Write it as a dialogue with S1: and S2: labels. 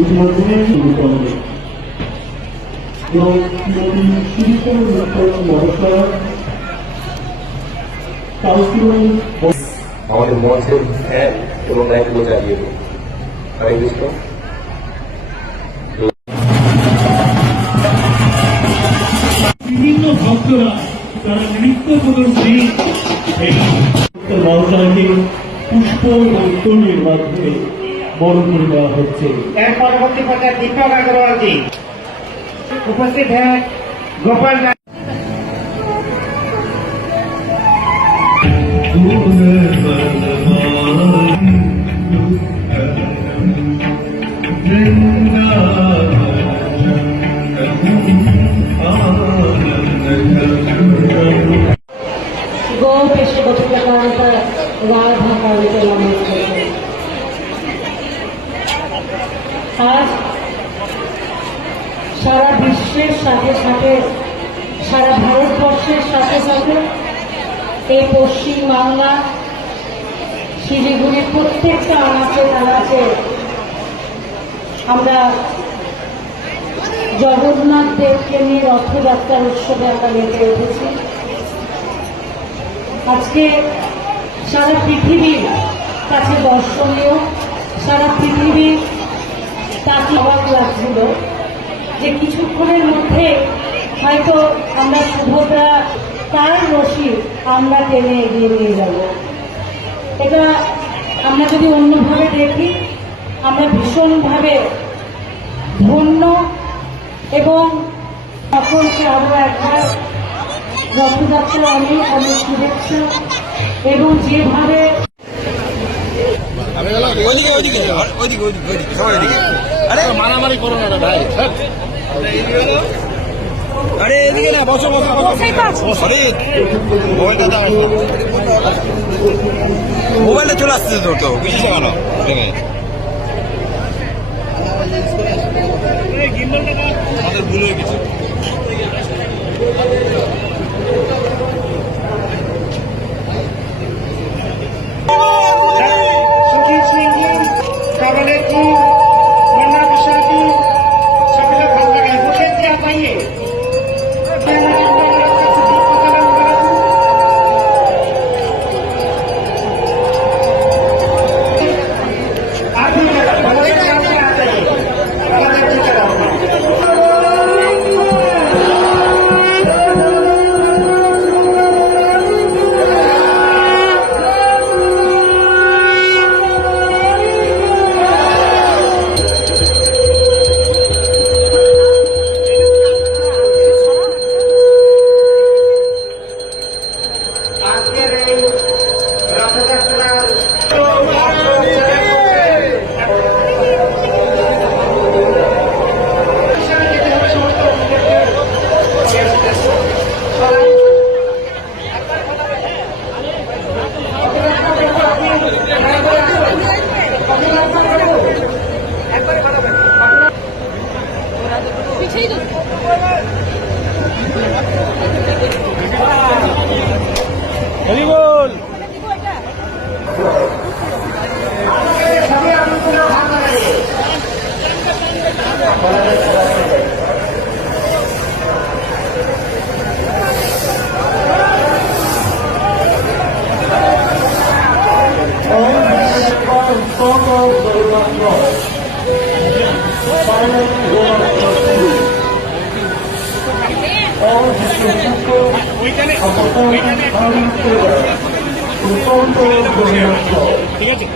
S1: ইতিমধ্যে শুরু করবে। এবং
S2: আমাদের মঞ্চের ফ্যান এবং দিন হরে কৃষ্ণ।
S1: বিভিন্ন ভক্তরা তারা নৃত্য প্রদর্শনী মহাশয়কে পুষ্প এবং তৈরির মাধ্যমে বরণ করে দেওয়া হচ্ছে
S3: এর পরবর্তী পর্যায়ে দীপক আগরওয়ালজি উপস্থিত হ্যাঁ গোপাল রায়
S4: गो पेशे बचपन राधा कालिका नमस्ते আজ সারা বিশ্বের সাথে সাথে, সারা ভারতবর্ষের সাথে সাথে এই পশ্চিম বাংলা শিলিগুড়ির প্রত্যেকটা আনাচে আনাচে আমরা জগন্নাথ দেবকে নিয়ে রথযাত্রার উৎসবে আমরা মেতে উঠেছি আজকে সারা পৃথিবীর কাছে দর্শনীয়, সারা পৃথিবীর তাকে অবাক লাগছিল যে কিছুক্ষণের মধ্যে হয়তো আমরা সুভদ্রা তার রশি আমরা টেনে এগিয়ে নিয়ে যাব। এটা আমরা যদি অন্যভাবে দেখি, আমরা ভীষণভাবে ধন্য এবং সকলকে আরও একবার রথযাত্রা অনেক অনেক শুভেচ্ছা এবং যেভাবে
S5: ওইদিকে ওইদিকে ওইদিকে ওইদিকে সবাই ওইদিকে। মারামারি করো না ভাই। আরে এদিকে না বসো বসো মোবাইলটা দাও। মোবাইলটা চলে আসছে তোর তো বুঝিস কেন? আমাদের ভুল হয়ে গেছে।
S3: সবাই ভাগ লাগাইয়ে
S1: ঠিক আছে।